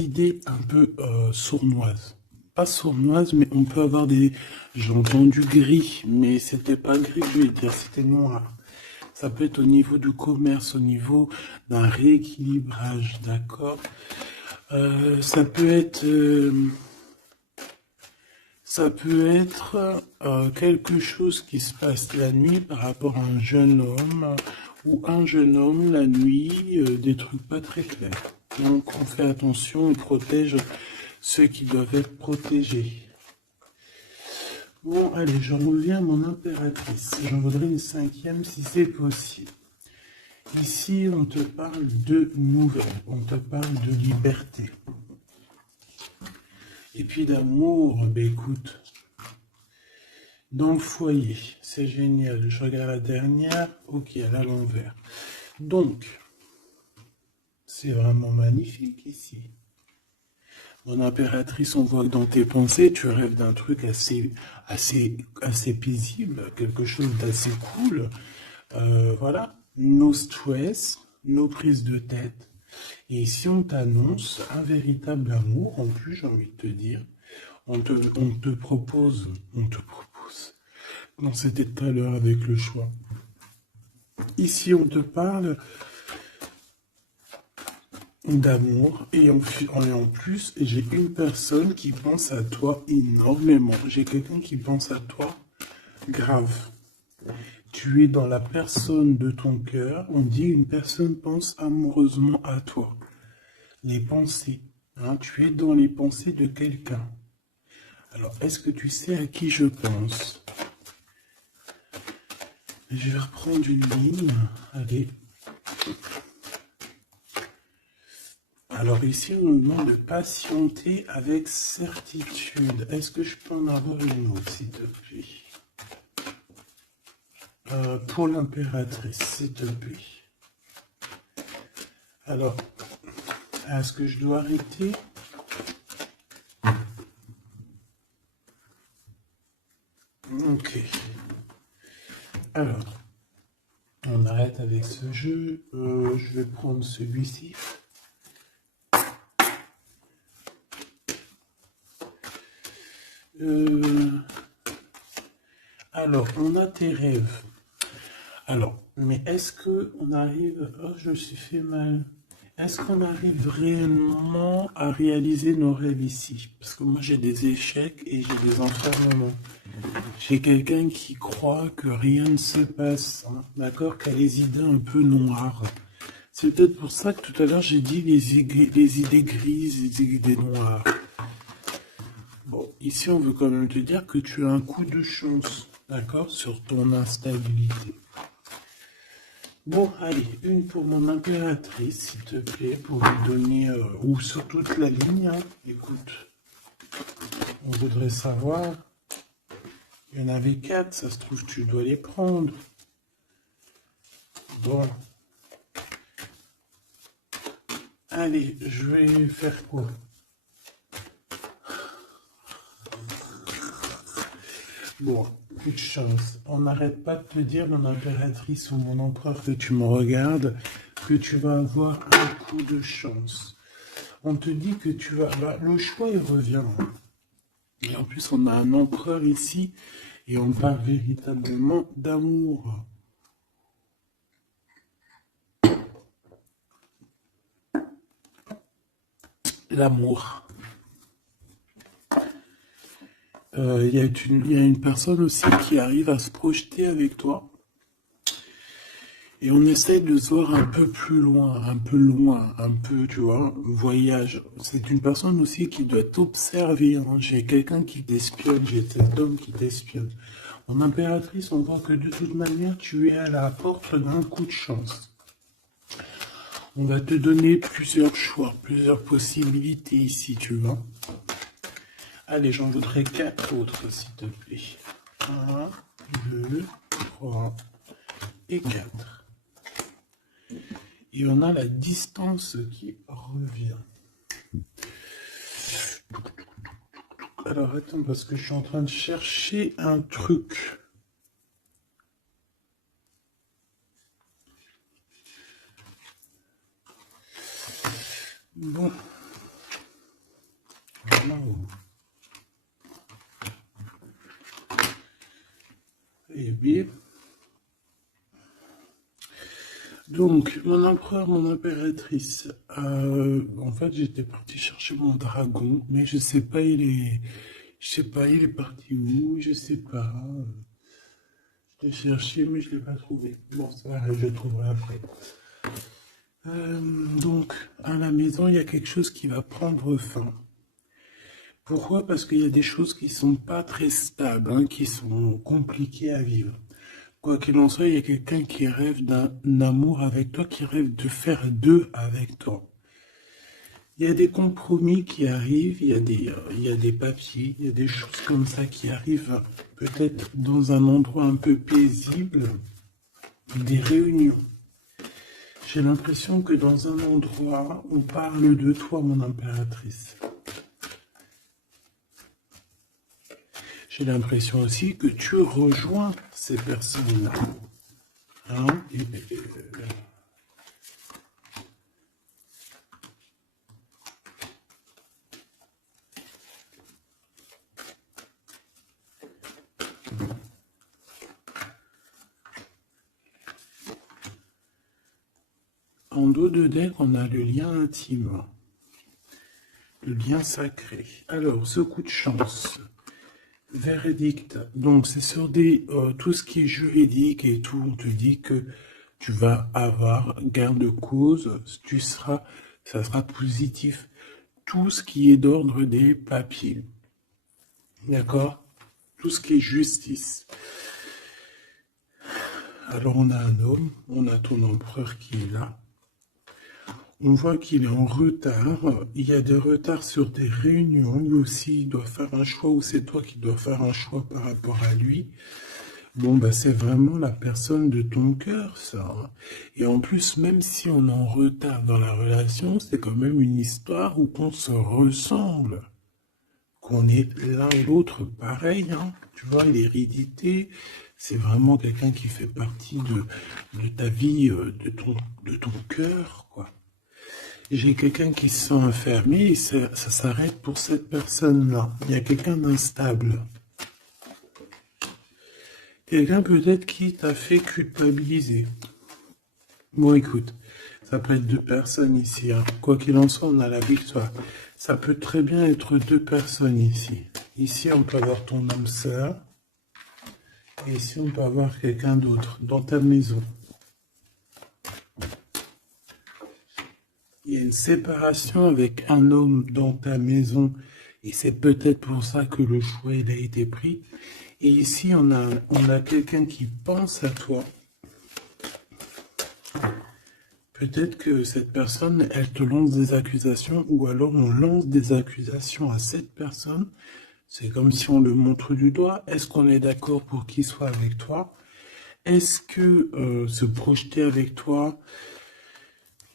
idée un peu sournoise. Pas sournoise, mais on peut avoir des... J'ai entendu gris, mais c'était pas gris, je vais dire, c'était noir. Ça peut être au niveau du commerce, au niveau d'un rééquilibrage, d'accord. Ça peut être... quelque chose qui se passe la nuit par rapport à un jeune homme ou un jeune homme la nuit, des trucs pas très clairs. Donc on fait attention, on protège ceux qui doivent être protégés. Bon, allez, j'en reviens à mon impératrice. J'en voudrais une cinquième si c'est possible. Ici, on te parle de nouvelles, on te parle de liberté. Et puis d'amour, ben écoute, dans le foyer, c'est génial. Je regarde la dernière, ok, elle a l'envers. Donc, c'est vraiment magnifique ici. Mon impératrice, on voit que dans tes pensées, tu rêves d'un truc assez paisible, quelque chose d'assez cool. Voilà, no stress, no prise de tête. Et si on t'annonce un véritable amour, en plus, j'ai envie de te dire, on te propose, non, c'était tout à l'heure avec le choix. Ici, on te parle d'amour et en plus, j'ai une personne qui pense à toi énormément. J'ai quelqu'un qui pense à toi grave. Tu es dans la personne de ton cœur. On dit une personne pense amoureusement à toi. Les pensées. Hein, tu es dans les pensées de quelqu'un. Alors, est-ce que tu sais à qui je pense? Je vais reprendre une ligne. Allez. Alors ici, on nous demande de patienter avec certitude. Est-ce que je peux en avoir une autre, s'il te plaît? Pour l'impératrice, s'il te plaît. Alors, est-ce que je dois arrêter? Ok. Alors, on arrête avec ce jeu. Je vais prendre celui-ci. Alors, on a tes rêves. Alors, mais est-ce que on arrive... Oh, je me suis fait mal. Est-ce qu'on arrive réellement à réaliser nos rêves ici? Parce que moi, j'ai des échecs et j'ai des enfermements. J'ai quelqu'un qui croit que rien ne se passe, hein, d'accord? Qui a les idées un peu noires. C'est peut-être pour ça que tout à l'heure, j'ai dit les idées grises, les idées noires. Bon, ici, on veut quand même te dire que tu as un coup de chance, d'accord? Sur ton instabilité. Bon, allez, une pour mon impératrice, s'il te plaît, pour lui donner, ou sur toute la ligne, hein. Écoute, on voudrait savoir, il y en avait 4, ça se trouve, tu dois les prendre. Bon. Allez, je vais faire quoi? Bon, coup de chance. On n'arrête pas de te dire, mon impératrice ou mon empereur, que tu me regardes, que tu vas avoir un coup de chance. On te dit que tu vas... Bah, le choix, il revient. Et en plus, on a un empereur ici, et on parle véritablement d'amour. L'amour. Il y a une personne aussi qui arrive à se projeter avec toi. Et on essaie de se voir un peu plus loin, un peu, tu vois, voyage. C'est une personne aussi qui doit t'observer, hein. J'ai quelqu'un qui t'espionne, j'ai cet homme qui t'espionne. Mon impératrice, on voit que de toute manière, tu es à la porte d'un coup de chance. On va te donner plusieurs choix, plusieurs possibilités ici, tu vois. Allez, j'en voudrais 4 autres, s'il te plaît. 1, 2, 3 et 4. Et on a la distance qui revient. Alors attends, parce que je suis en train de chercher un truc. Bon. Wow. Et bien. Donc, mon empereur, mon impératrice. En fait, j'étais parti chercher mon dragon, mais je sais pas, je sais pas, il est parti où, je sais pas. Je l'ai cherché, mais je l'ai pas trouvé. Bon, ça va, je le trouverai après. Donc, à la maison, il y a quelque chose qui va prendre fin. Pourquoi? Parce qu'il y a des choses qui sont pas très stables, hein, qui sont compliquées à vivre. Quoi qu'il en soit, il y a quelqu'un qui rêve d'un amour avec toi, qui rêve de faire deux avec toi. Il y a des compromis qui arrivent, il y a des papiers, il y a des choses comme ça qui arrivent peut-être dans un endroit un peu paisible, des réunions. J'ai l'impression que dans un endroit, on parle de toi, mon impératrice. J'ai l'impression aussi que tu rejoins ces personnes-là. Hein? En dos de deck, on a le lien intime, le lien sacré. Alors, ce coup de chance, verdict. Donc, c'est sur tout ce qui est juridique et tout. On te dit que tu vas avoir gain de cause, ça sera positif. Tout ce qui est d'ordre des papiers. D'accord? Tout ce qui est justice. Alors, on a un homme, on a ton empereur qui est là. On voit qu'il est en retard. Il y a des retards sur des réunions. Lui aussi, il doit faire un choix ou c'est toi qui dois faire un choix par rapport à lui. Bon, bah, c'est vraiment la personne de ton cœur, ça. Et en plus, même si on est en retard dans la relation, c'est quand même une histoire où on se ressemble. Qu'on est l'un et l'autre pareil, hein. Tu vois, l'hérédité, c'est vraiment quelqu'un qui fait partie de ta vie, de ton cœur, quoi. J'ai quelqu'un qui se sent enfermé et ça s'arrête pour cette personne-là. Il y a quelqu'un d'instable. Quelqu'un peut-être qui t'a fait culpabiliser. Bon, écoute, ça peut être deux personnes ici, hein. Quoi qu'il en soit, on a la victoire. Ça peut très bien être deux personnes ici. Ici, on peut avoir ton âme sœur. Et ici, on peut avoir quelqu'un d'autre dans ta maison. Il y a une séparation avec un homme dans ta maison et c'est peut-être pour ça que le choix il a été pris. Et ici, on a quelqu'un qui pense à toi. Peut-être que cette personne, elle te lance des accusations ou alors on lance des accusations à cette personne. C'est comme si on le montre du doigt. Est-ce qu'on est d'accord pour qu'il soit avec toi? Est-ce que se projeter avec toi,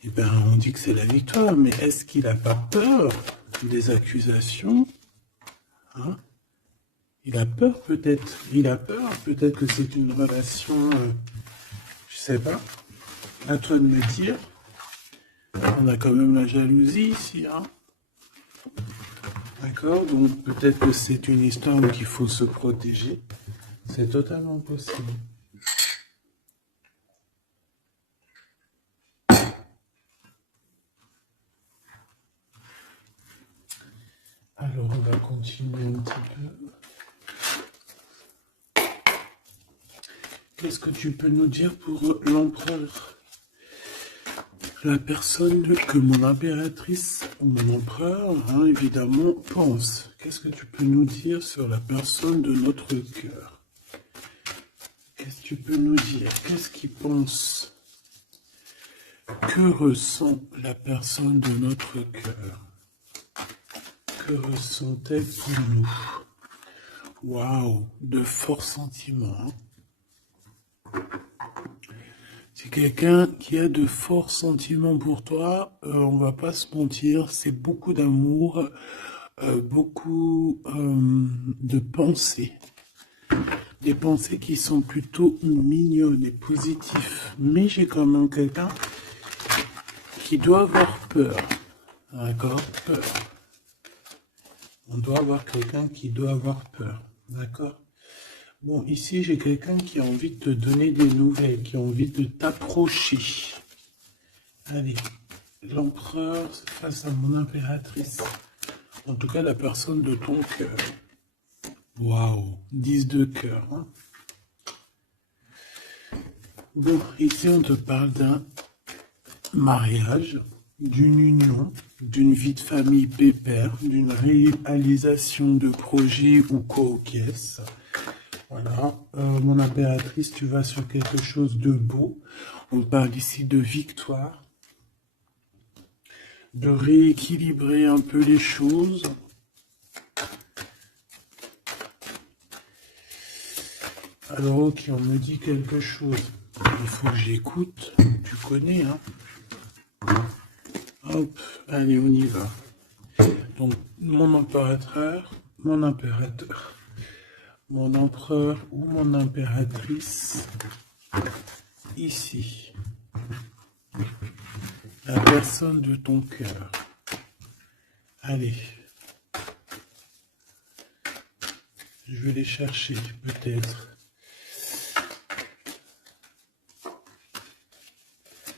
eh ben, on dit que c'est la victoire, mais est-ce qu'il n'a pas peur des accusations, hein? Il a peur peut-être. Il a peur peut-être que c'est une relation, je sais pas. À toi de me dire. On a quand même la jalousie ici, hein? D'accord? Donc peut-être que c'est une histoire où il faut se protéger. C'est totalement possible. Alors, on va continuer un petit peu. Qu'est-ce que tu peux nous dire pour l'empereur? La personne que mon impératrice ou mon empereur, hein, évidemment, pense. Qu'est-ce que tu peux nous dire sur la personne de notre cœur? Qu'est-ce que tu peux nous dire? Qu'est-ce qu'il pense? Que ressent la personne de notre cœur? Que ressent-elle pour nous? Waouh, de forts sentiments. C'est quelqu'un qui a de forts sentiments pour toi. On va pas se mentir, c'est beaucoup d'amour, beaucoup de pensées. Des pensées qui sont plutôt mignonnes et positives. Mais j'ai quand même quelqu'un qui doit avoir peur. D'accord? Peur. On doit avoir quelqu'un qui doit avoir peur. D'accord? Bon, ici, j'ai quelqu'un qui a envie de te donner des nouvelles, qui a envie de t'approcher. Allez, l'empereur face à mon impératrice. En tout cas, la personne de ton cœur. Waouh, 10 de cœur. Hein. Bon, ici, on te parle d'un mariage, d'une union, d'une vie de famille pépère, d'une réalisation de projets ou co-caisse. Voilà, mon impératrice, tu vas sur quelque chose de beau. On parle ici de victoire, de rééquilibrer un peu les choses. Alors, ok, on me dit quelque chose. Il faut que j'écoute. Tu connais, hein? Hop, allez, on y va. Donc, mon impérateur, mon empereur ou mon impératrice, ici. La personne de ton cœur. Allez. Je vais les chercher, peut-être.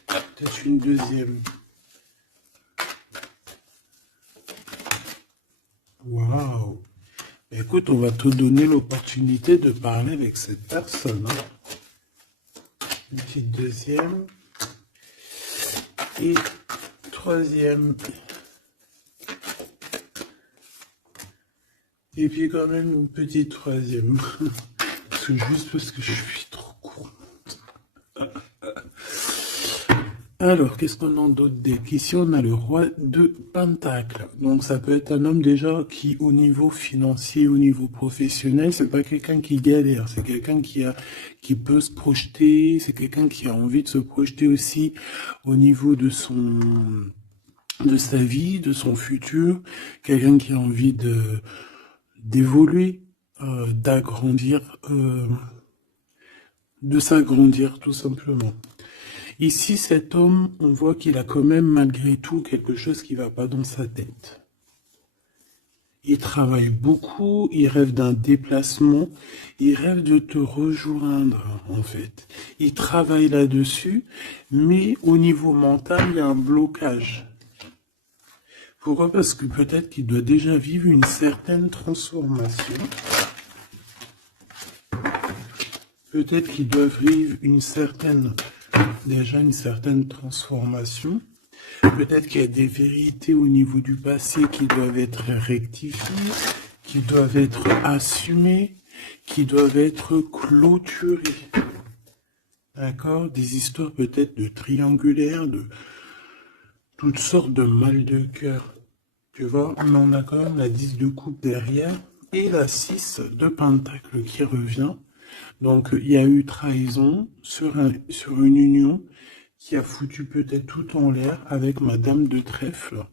Peut-être une deuxième. Waouh! Écoute, on va te donner l'opportunité de parler avec cette personne. Hein. Une petite deuxième. Et troisième. Et puis quand même une petite troisième. Juste parce que je suis trop courante. Alors, qu'est-ce qu'on a d'autre deck? Ici, on a le roi de Pentacle. Donc, ça peut être un homme déjà qui, au niveau financier, au niveau professionnel, c'est pas quelqu'un qui galère. C'est quelqu'un qui peut se projeter. C'est quelqu'un qui a envie de se projeter aussi au niveau de sa vie, de son futur. Quelqu'un qui a envie d'évoluer, d'agrandir, de s'agrandir, tout simplement. Ici, cet homme, on voit qu'il a quand même malgré tout quelque chose qui ne va pas dans sa tête. Il travaille beaucoup, il rêve d'un déplacement, il rêve de te rejoindre, en fait. Il travaille là-dessus, mais au niveau mental, il y a un blocage. Pourquoi? Parce que peut-être qu'il doit déjà vivre une certaine transformation. Peut-être qu'il doit vivre déjà une certaine transformation. Peut-être qu'il y a des vérités au niveau du passé qui doivent être rectifiées, qui doivent être assumées, qui doivent être clôturées. D'accord? Des histoires peut-être de triangulaires, de toutes sortes de mal de cœur. Tu vois? Mais on a quand même la 10 de coupe derrière et la 6 de pentacle qui revient. Donc, il y a eu trahison sur une union qui a foutu peut-être tout en l'air avec Madame de Trèfle.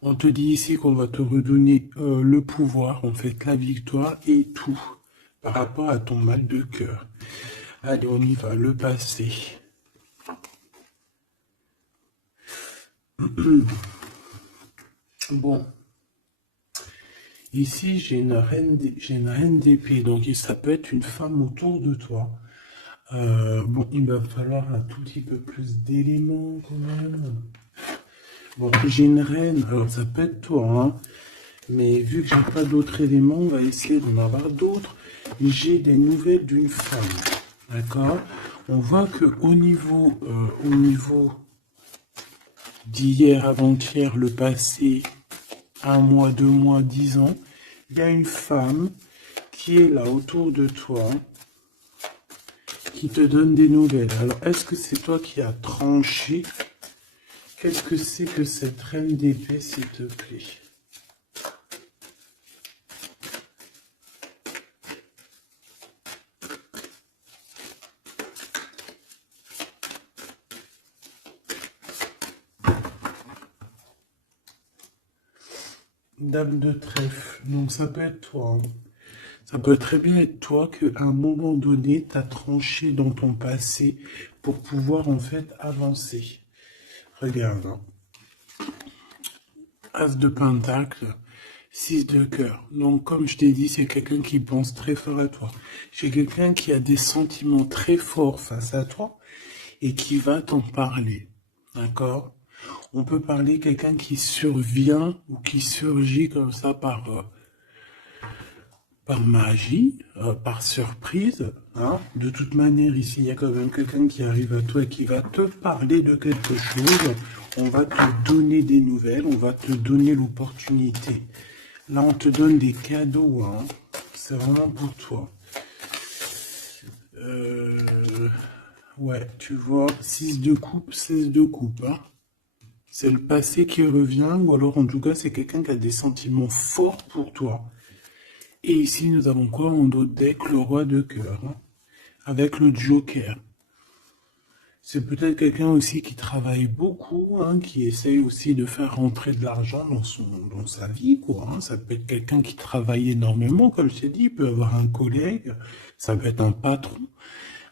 On te dit ici qu'on va te redonner le pouvoir, en fait, la victoire et tout par rapport à ton mal de cœur. Allez, on y va, le passé. Bon. Ici, j'ai une reine d'épée, donc ça peut être une femme autour de toi. Bon, il va falloir un tout petit peu plus d'éléments quand même. Bon, j'ai une reine, alors ça peut être toi, hein, mais vu que j'ai pas d'autres éléments, on va essayer d'en avoir d'autres. J'ai des nouvelles d'une femme, d'accord? On voit que au niveau d'hier, avant-hier, le passé, 1 mois, 2 mois, 10 ans, il y a une femme qui est là autour de toi, qui te donne des nouvelles. Alors, est-ce que c'est toi qui as tranché? Qu'est-ce que c'est que cette reine d'épée, s'il te plaît? Dame de trèfle, donc ça peut être toi. Hein. Ça peut très bien être toi qu'à un moment donné, tu as tranché dans ton passé pour pouvoir en fait avancer. Regarde. Hein. As de pentacle. 6 de cœur. Donc, comme je t'ai dit, c'est quelqu'un qui pense très fort à toi. C'est quelqu'un qui a des sentiments très forts face à toi et qui va t'en parler. D'accord? On peut parler quelqu'un qui survient ou qui surgit comme ça par magie, par surprise. Hein. De toute manière, ici, il y a quand même quelqu'un qui arrive à toi et qui va te parler de quelque chose. On va te donner des nouvelles, on va te donner l'opportunité. Là, on te donne des cadeaux. Hein. C'est vraiment pour toi. Ouais, tu vois, 6 de coupe, 16 de coupe. Hein. C'est le passé qui revient, ou alors en tout cas, c'est quelqu'un qui a des sentiments forts pour toi. Et ici, nous avons quoi en dos de deck? Le roi de cœur, hein, avec le joker. C'est peut-être quelqu'un aussi qui travaille beaucoup, hein, qui essaye aussi de faire rentrer de l'argent dans sa vie, quoi. Hein. Ça peut être quelqu'un qui travaille énormément, comme je t'ai dit, il peut avoir un collègue, ça peut être un patron.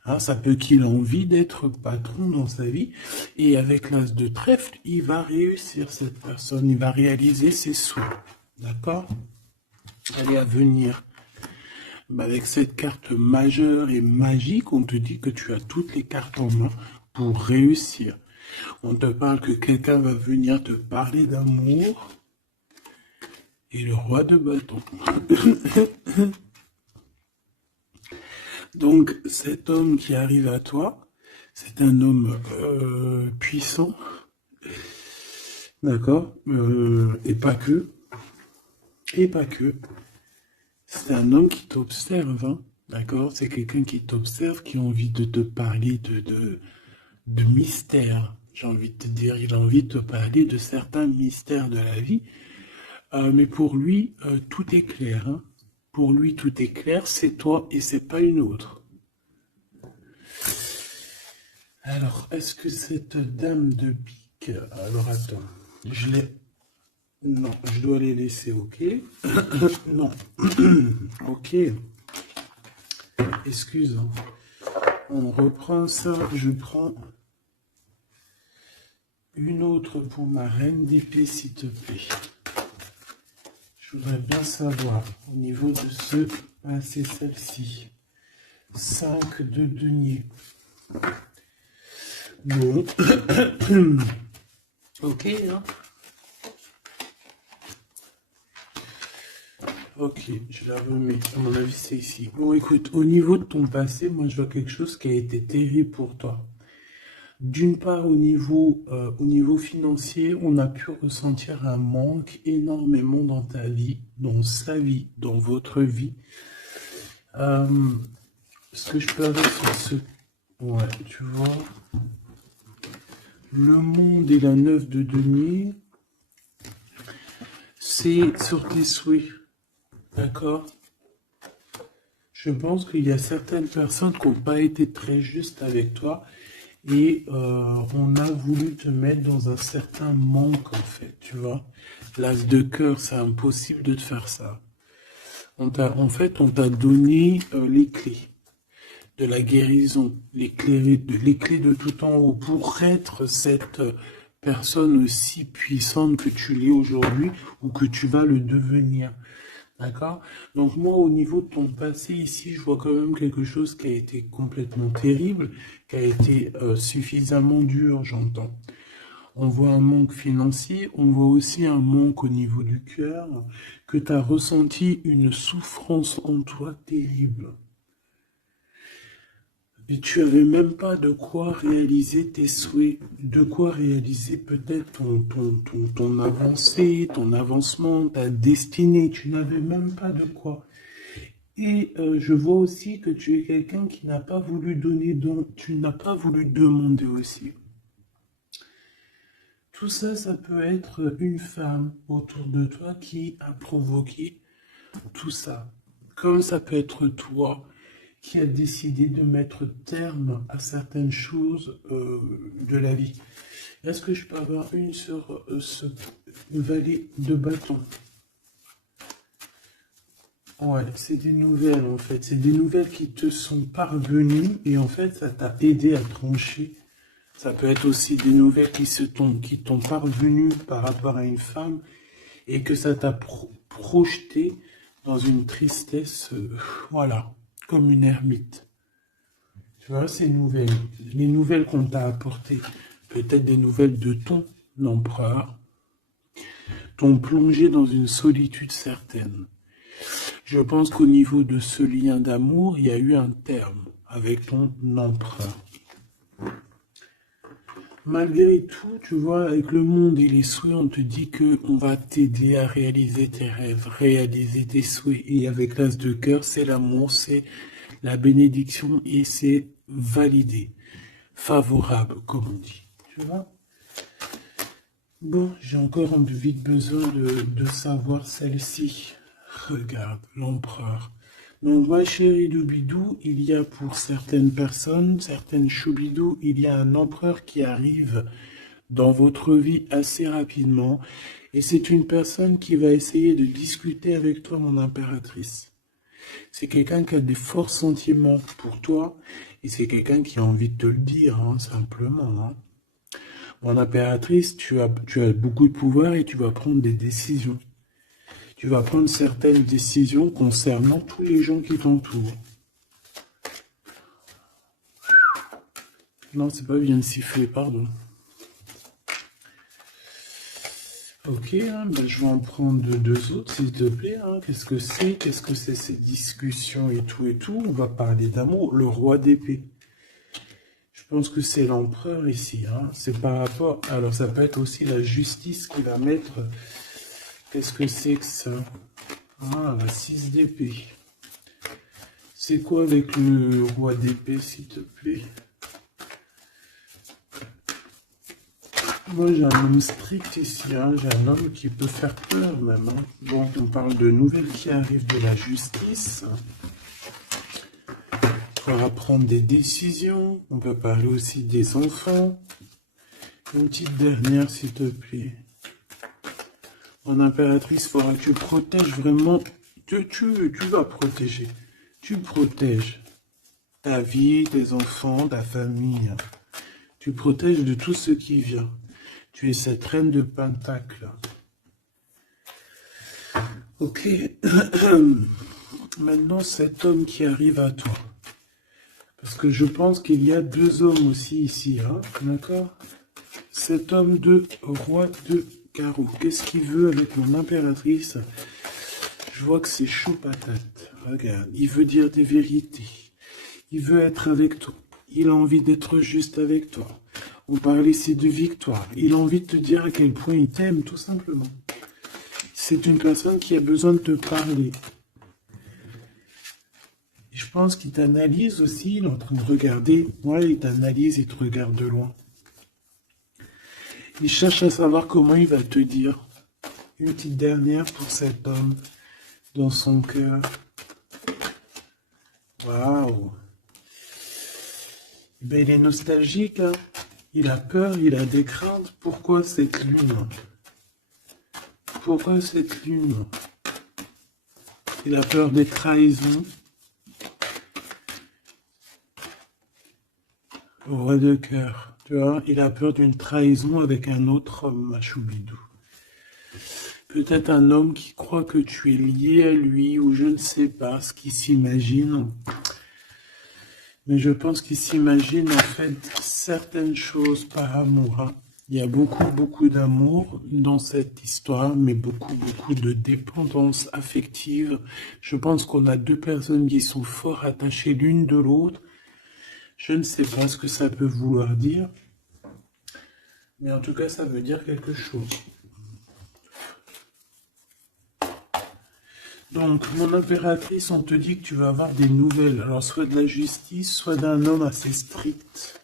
Hein, ça peut qu'il ait envie d'être patron dans sa vie. Et avec l'as de trèfle, il va réussir, cette personne, il va réaliser ses souhaits. D'accord? Elle est à venir. Avec cette carte majeure et magique, on te dit que tu as toutes les cartes en main pour réussir. On te parle que quelqu'un va venir te parler d'amour. Et le roi de bâton. Donc, cet homme qui arrive à toi, c'est un homme puissant. D'accord? Et pas que. Et pas que. C'est un homme qui t'observe, hein, d'accord? C'est quelqu'un qui t'observe, qui a envie de te parler de mystères. J'ai envie de te dire, il a envie de te parler de certains mystères de la vie. Mais pour lui, tout est clair. Hein. Pour lui, tout est clair, c'est toi et c'est pas une autre. Alors, est-ce que cette dame de pique... Alors, attends, je l'ai... Non, je dois les laisser, ok? Non. Ok. Excuse. Hein. On reprend ça. Je prends une autre pour ma reine d'épée, s'il te plaît. Je voudrais bien savoir, au niveau de ce... Ah, c'est celle-ci. 5 de denier. Bon. Ok, hein? Ok, je la remets. À mon avis, c'est ici. Bon, écoute, au niveau de ton passé, moi, je vois quelque chose qui a été terrible pour toi. D'une part, au niveau financier, on a pu ressentir un manque énormément dans ta vie, dans sa vie, dans votre vie. Ce que je peux avoir sur ce... Ouais, tu vois. Le monde et la 9 de denier, c'est sur tes souhaits. D'accord? Je pense qu'il y a certaines personnes qui n'ont pas été très justes avec toi et on a voulu te mettre dans un certain manque, en fait, tu vois. L'as de cœur, c'est impossible de te faire ça. En fait, on t'a donné les clés de la guérison, les clés de tout en haut pour être cette personne aussi puissante que tu l'es aujourd'hui ou que tu vas le devenir. D'accord? Donc moi, au niveau de ton passé ici, je vois quand même quelque chose qui a été complètement terrible, qui a été suffisamment dur, j'entends. On voit un manque financier, on voit aussi un manque au niveau du cœur, que tu as ressenti une souffrance en toi terrible. Et tu n'avais même pas de quoi réaliser tes souhaits, de quoi réaliser peut-être ton avancée, ton avancement, ta destinée. Tu n'avais même pas de quoi. Et je vois aussi que tu es quelqu'un qui n'a pas voulu donner, donc tu n'as pas voulu demander aussi. Tout ça, ça peut être une femme autour de toi qui a provoqué tout ça. Comme ça peut être toi qui a décidé de mettre terme à certaines choses de la vie. Est-ce que je peux avoir une sur ce valet de bâton? Ouais, c'est des nouvelles en fait. C'est des nouvelles qui te sont parvenues et en fait, ça t'a aidé à trancher. Ça peut être aussi des nouvelles qui t'ont parvenues par rapport à une femme et que ça t'a projeté dans une tristesse, voilà, comme une ermite. Tu vois, ces nouvelles, les nouvelles qu'on t'a apportées, peut-être des nouvelles de ton empereur, t'ont plongé dans une solitude certaine. Je pense qu'au niveau de ce lien d'amour, il y a eu un terme avec ton empereur. Malgré tout, tu vois, avec le monde et les souhaits, on te dit que on va t'aider à réaliser tes rêves, réaliser tes souhaits. Et avec l'as de cœur, c'est l'amour, c'est la bénédiction et c'est validé, favorable, comme on dit. Tu vois? Bon, j'ai encore vite besoin de savoir celle-ci. Regarde, l'empereur. Donc, ma chérie Doubidou, il y a pour certaines personnes, certaines choubidou, il y a un empereur qui arrive dans votre vie assez rapidement. Et c'est une personne qui va essayer de discuter avec toi, mon impératrice. C'est quelqu'un qui a des forts sentiments pour toi. Et c'est quelqu'un qui a envie de te le dire, hein, simplement. Hein. Mon impératrice, tu as beaucoup de pouvoir et tu vas prendre des décisions. Tu vas prendre certaines décisions concernant tous les gens qui t'entourent. Non, c'est pas bien de siffler, pardon. Ok, hein, ben je vais en prendre deux autres, s'il te plaît. Hein. Qu'est-ce que c'est? Qu'est-ce que c'est ces discussions et tout et tout? On va parler d'amour. Le roi d'épée. Je pense que c'est l'empereur ici. Hein. C'est par rapport... Alors, ça peut être aussi la justice qui va mettre... Qu'est-ce que c'est que ça? Ah, la 6 d'épée. C'est quoi avec le roi d'épée, s'il te plaît? Moi, j'ai un homme strict ici. Hein. J'ai un homme qui peut faire peur, même. Hein. Bon, on parle de nouvelles qui arrivent de la justice. Il faudra prendre des décisions. On peut parler aussi des enfants. Une petite dernière, s'il te plaît. Mon impératrice, il faudra que tu protèges vraiment. Tu vas protéger. Tu protèges ta vie, tes enfants, ta famille. Tu protèges de tout ce qui vient. Tu es cette reine de Pentacle. Ok. Maintenant, cet homme qui arrive à toi. Parce que je pense qu'il y a deux hommes aussi ici. Hein, d'accord? Cet homme de roi de carreau. Qu'est-ce qu'il veut avec mon impératrice? Je vois que c'est chaud patate. Regarde, il veut dire des vérités. Il veut être avec toi. Il a envie d'être juste avec toi. On parle ici de victoire. Il a envie de te dire à quel point il t'aime, tout simplement. C'est une personne qui a besoin de te parler. Et je pense qu'il t'analyse aussi. Il est en train de regarder. Ouais, il t'analyse, il te regarde de loin. Il cherche à savoir comment il va te dire. Une petite dernière pour cet homme dans son cœur. Waouh! Ben, il est nostalgique, hein. Il a peur, il a des craintes. Pourquoi cette lune? Pourquoi cette lune? Il a peur des trahisons. Roi de cœur, tu vois, il a peur d'une trahison avec un autre homme, Machoubidou. Peut-être un homme qui croit que tu es lié à lui, ou je ne sais pas ce qu'il s'imagine. Mais je pense qu'il s'imagine en fait certaines choses par amour. Hein. Il y a beaucoup d'amour dans cette histoire, mais beaucoup de dépendance affective. Je pense qu'on a deux personnes qui sont fort attachées l'une de l'autre. Je ne sais pas ce que ça peut vouloir dire, mais en tout cas, ça veut dire quelque chose. Donc, mon impératrice, on te dit que tu vas avoir des nouvelles. Alors, soit de la justice, soit d'un homme assez strict.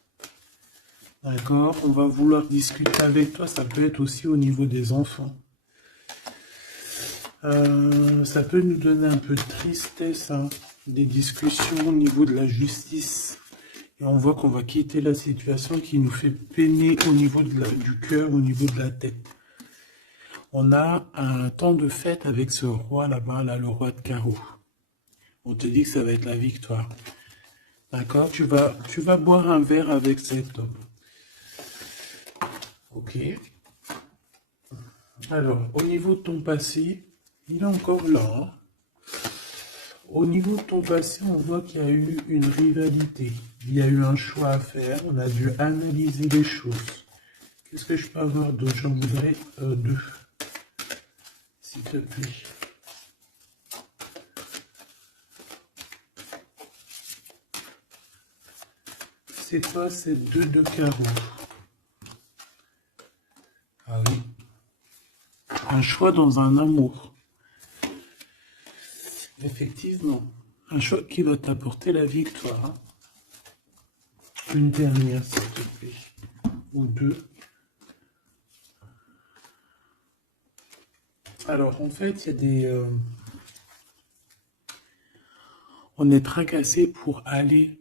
D'accord? On va vouloir discuter avec toi. Ça peut être aussi au niveau des enfants. Ça peut nous donner un peu de tristesse, hein, des discussions au niveau de la justice. Et on voit qu'on va quitter la situation qui nous fait peiner au niveau du cœur, au niveau de la tête. On a un temps de fête avec ce roi là-bas, là, le roi de carreau. On te dit que ça va être la victoire. D'accord? Tu vas boire un verre avec cet homme. Ok. Alors, au niveau de ton passé, il est encore là, hein. Au niveau de ton passé, on voit qu'il y a eu une rivalité. Il y a eu un choix à faire. On a dû analyser les choses. Qu'est-ce que je peux avoir d'autre? J'en voudrais deux, s'il te plaît. C'est quoi ces deux de carreau? Ah oui. Un choix dans un amour. Effectivement. Un choix qui va t'apporter la victoire. Une dernière, s'il te plaît. Ou deux. Alors, en fait, il y a des... on est tracassé pour aller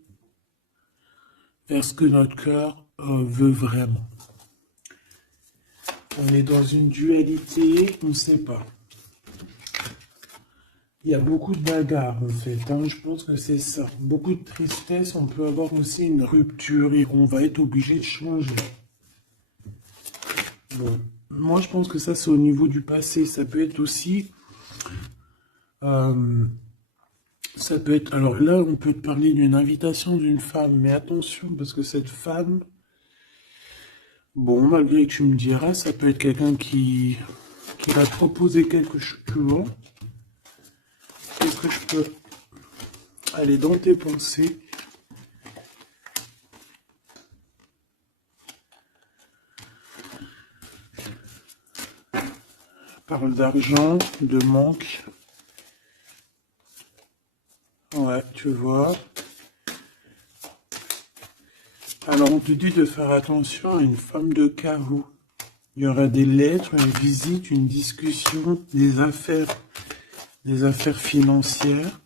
vers ce que notre cœur veut vraiment. On est dans une dualité, on ne sait pas. Il y a beaucoup de bagarres en fait, hein. Je pense que c'est ça. Beaucoup de tristesse, on peut avoir aussi une rupture et on va être obligé de changer. Bon, moi je pense que ça c'est au niveau du passé. Ça peut être aussi... ça peut être... Alors là, on peut te parler d'une invitation d'une femme, mais attention, parce que cette femme... Bon, malgré que tu me diras, ça peut être quelqu'un qui va te proposer quelque chose, tu vois. Qu'est-ce que je peux aller dans tes pensées? Parle d'argent, de manque. Ouais, tu vois. Alors, on te dit de faire attention à une femme de carreau. Il y aura des lettres, une visite, une discussion, des affaires financières.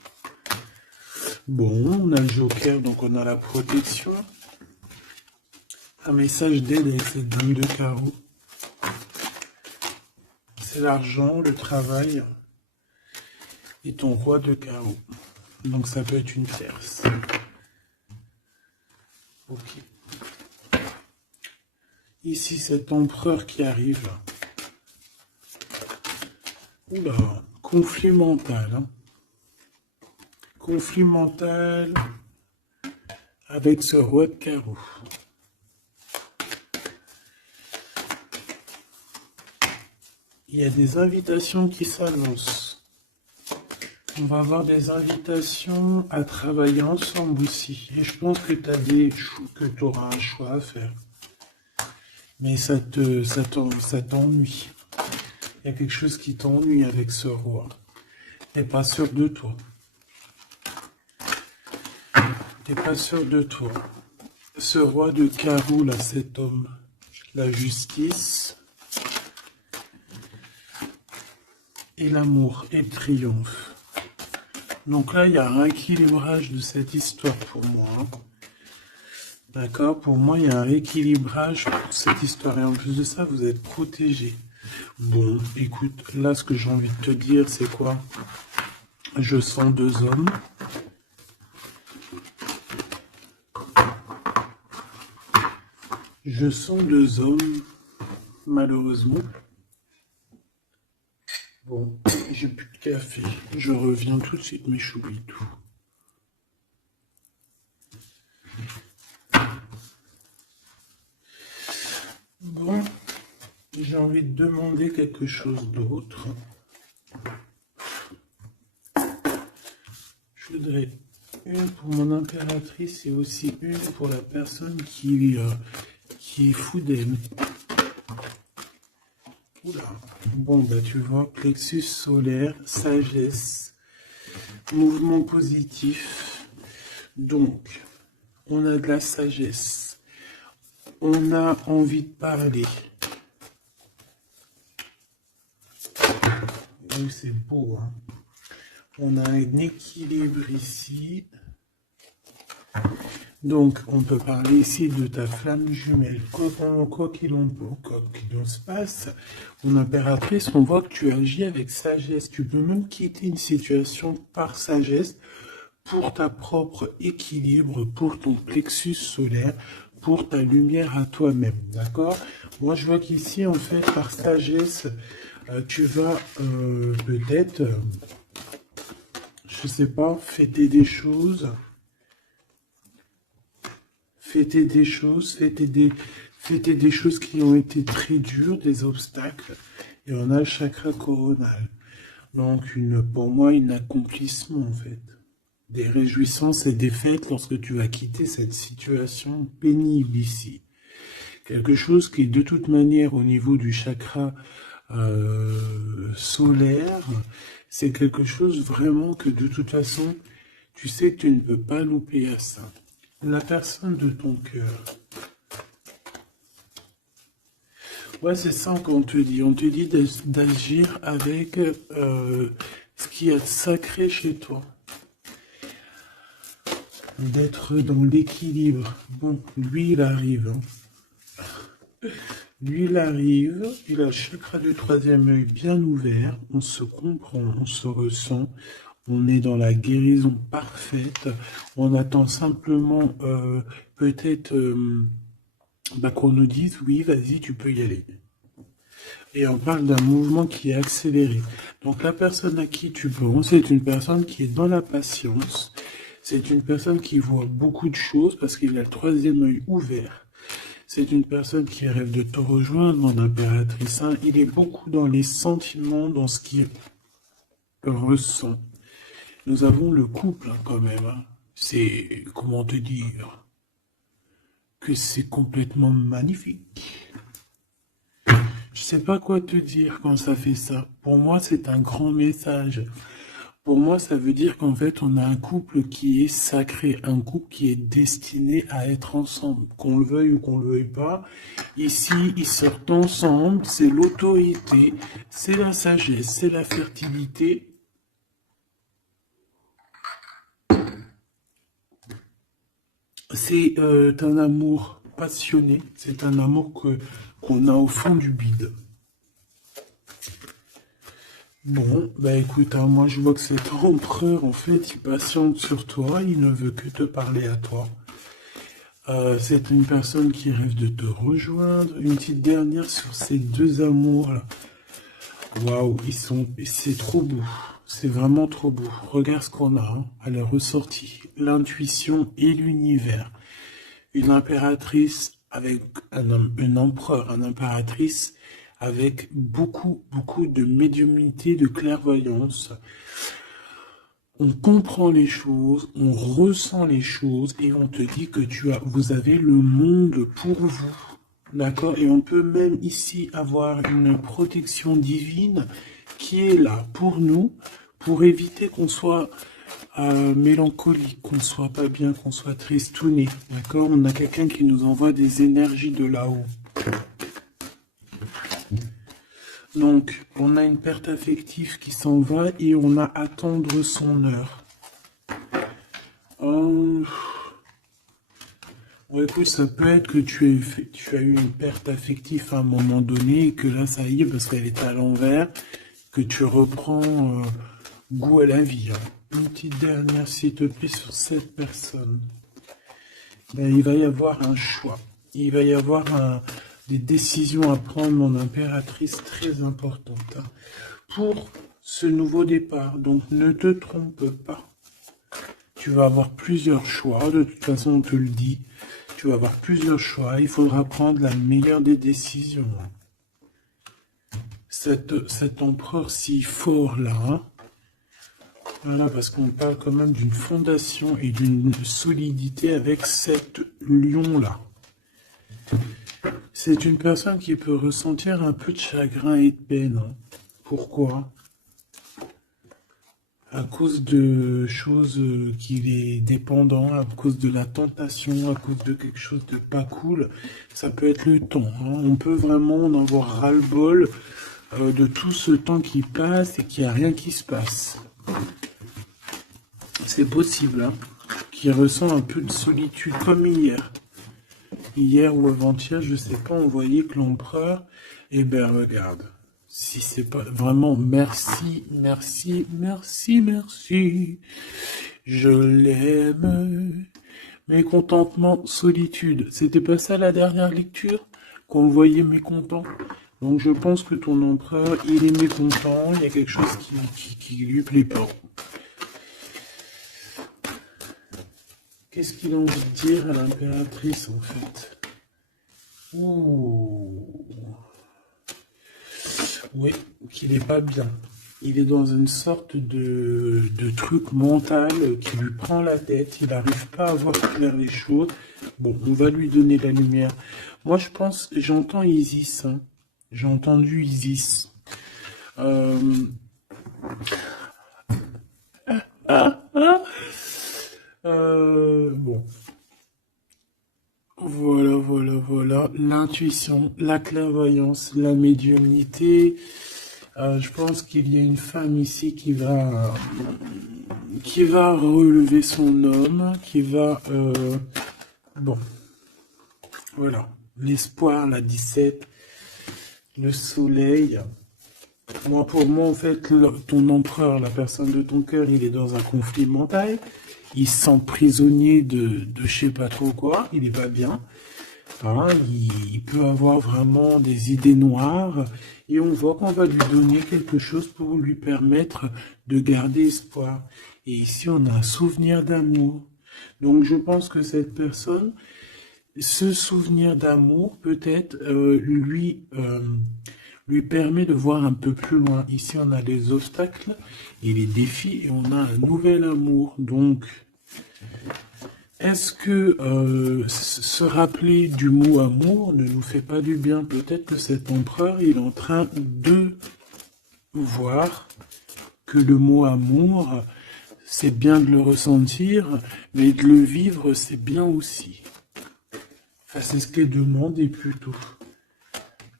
Bon, on a le joker, donc on a la protection. Un message d'aide avec cette dame de carreau. C'est l'argent, le travail et ton roi de carreau. Donc ça peut être une tierce. Ok. Ici, cet empereur qui arrive. Oula, conflit mental. Hein. Conflit mental avec ce roi de carreau. Il y a des invitations qui s'annoncent. On va avoir des invitations à travailler ensemble aussi. Et je pense que tu auras un choix à faire. Mais ça t'ennuie. Il y a quelque chose qui t'ennuie avec ce roi. T'es pas sûr de toi. T'es pas sûr de toi. Ce roi de carreau, là, cet homme, la justice et l'amour et le triomphe. Donc là, il y a un rééquilibrage de cette histoire pour moi. Hein. D'accord? Pour moi, il y a un rééquilibrage pour cette histoire. Et en plus de ça, vous êtes protégés. Bon, écoute, là, ce que j'ai envie de te dire, c'est quoi? Je sens deux hommes. Je sens deux hommes, malheureusement. Bon, j'ai plus de café. Je reviens tout de suite, mes choubitou. Bon, j'ai envie de demander quelque chose d'autre. Je voudrais une pour mon impératrice et aussi une pour la personne qui est fou d'elle. Oula. Bon, bah tu vois, plexus solaire, sagesse, mouvement positif. Donc, on a de la sagesse. On a envie de parler. Oui, c'est beau, hein. On a un équilibre ici. Donc, on peut parler ici de ta flamme jumelle. Quoi qu'il en se passe, mon impératrice, on voit que tu agis avec sagesse. Tu peux même quitter une situation par sagesse pour ta propre équilibre, pour ton plexus solaire, pour ta lumière à toi-même. D'accord? Moi, je vois qu'ici, en fait, par sagesse, Tu vas peut-être, je sais pas, fêter des choses, fêter des choses qui ont été très dures, des obstacles. Et on a le chakra coronal. Donc, pour moi, un accomplissement, en fait. Des réjouissances et des fêtes lorsque tu vas quitter cette situation pénible ici. Quelque chose qui, de toute manière, au niveau du chakra solaire, c'est quelque chose vraiment que, de toute façon, tu sais que tu ne peux pas louper à ça. La personne de ton cœur. Ouais, c'est ça qu'on te dit. On te dit d'agir avec ce qui est sacré chez toi. D'être dans l'équilibre. Bon, lui, il arrive. Lui, il arrive. Il a le chakra du troisième œil bien ouvert. On se comprend, on se ressent. On est dans la guérison parfaite. On attend simplement peut-être qu'on nous dise, oui, vas-y, tu peux y aller. Et on parle d'un mouvement qui est accéléré. Donc la personne à qui tu penses, c'est une personne qui est dans la patience. C'est une personne qui voit beaucoup de choses parce qu'il a le troisième œil ouvert. C'est une personne qui rêve de te rejoindre, mon impératrice. Hein. Il est beaucoup dans les sentiments, dans ce qu'il ressent. Nous avons le couple hein, quand même. Hein. C'est, comment te dire, que c'est complètement magnifique. Je sais pas quoi te dire quand ça fait ça. Pour moi, c'est un grand message. Pour moi, ça veut dire qu'en fait, on a un couple qui est sacré, un couple qui est destiné à être ensemble, qu'on le veuille ou qu'on le veuille pas. Ici, ils sortent ensemble, c'est l'autorité, c'est la sagesse, c'est la fertilité. C'est un amour passionné, c'est un amour qu'on a au fond du bide. Bon, bah écoute, hein, moi je vois que cet empereur, en fait, il patiente sur toi, il ne veut que te parler à toi. C'est une personne qui rêve de te rejoindre. Une petite dernière sur ces deux amours-là. Waouh, c'est trop beau. C'est vraiment trop beau. Regarde ce qu'on a hein, à la ressortie. L'intuition et l'univers. Une impératrice avec un empereur, une impératrice avec beaucoup de médiumnité, de clairvoyance. On comprend les choses, on ressent les choses et on te dit que vous avez le monde pour vous. D'accord? Et on peut même ici avoir une protection divine qui est là pour nous, pour éviter qu'on soit mélancolique, qu'on soit pas bien, qu'on soit tristouné. D'accord? On a quelqu'un qui nous envoie des énergies de là-haut. Donc, on a une perte affective qui s'en va et on a à attendre son heure. Ouais, écoute, ça peut être que tu as eu une perte affective à un moment donné et que là, ça y est, parce qu'elle est à l'envers, que tu reprends goût à la vie. Hein. Une petite dernière, s'il te plaît, sur cette personne. Ben, il va y avoir un choix. Il va y avoir des décisions à prendre, mon impératrice, très importantes. Hein, pour ce nouveau départ. Donc, ne te trompe pas. Tu vas avoir plusieurs choix. De toute façon, on te le dit. Tu vas avoir plusieurs choix. Il faudra prendre la meilleure des décisions. Cet empereur si fort là, hein, voilà, parce qu'on parle quand même d'une fondation et d'une solidité avec cet lion-là. C'est une personne qui peut ressentir un peu de chagrin et de peine. Hein. Pourquoi? À cause de choses qu'il est dépendant, à cause de la tentation, à cause de quelque chose de pas cool. Ça peut être le temps. Hein. On peut vraiment en avoir ras-le-bol de tout ce temps qui passe et qu'il n'y a rien qui se passe. C'est possible, hein, qu'il ressent un peu de solitude, comme hier. Hier ou avant-hier, je sais pas, on voyait que l'empereur, eh ben regarde, si c'est pas vraiment merci, je l'aime. Mécontentement, solitude, c'était pas ça la dernière lecture qu'on le voyait mécontent. Donc je pense que ton empereur, il est mécontent, il y a quelque chose qui lui plaît pas. Qu'est-ce qu'il a envie de dire à l'impératrice en fait? Ouh. Oui, qu'il est pas bien. Il est dans une sorte de truc mental qui lui prend la tête. Il n'arrive pas à voir clair les choses. Bon, on va lui donner la lumière. Moi, je pense, j'entends Isis. Hein. J'ai entendu Isis. Bon. Voilà. L'intuition, la clairvoyance, la médiumnité. Je pense qu'il y a une femme ici qui va relever son homme, qui va... bon, voilà. L'espoir, la 17, le soleil. Moi, pour moi, en fait, ton empereur, la personne de ton cœur, il est dans un conflit mental. Il se sent prisonnier de je sais pas trop quoi. Il est pas bien. Hein, il peut avoir vraiment des idées noires. Et on voit qu'on va lui donner quelque chose pour lui permettre de garder espoir. Et ici, on a un souvenir d'amour. Donc, je pense que cette personne, ce souvenir d'amour, peut-être, lui permet de voir un peu plus loin. Ici, on a les obstacles et les défis et on a un nouvel amour. Donc, est-ce que se rappeler du mot amour ne nous fait pas du bien? Peut-être que cet empereur, il est en train de voir que le mot amour, c'est bien de le ressentir, mais de le vivre, c'est bien aussi. Enfin, c'est ce qu'elle demande et plutôt.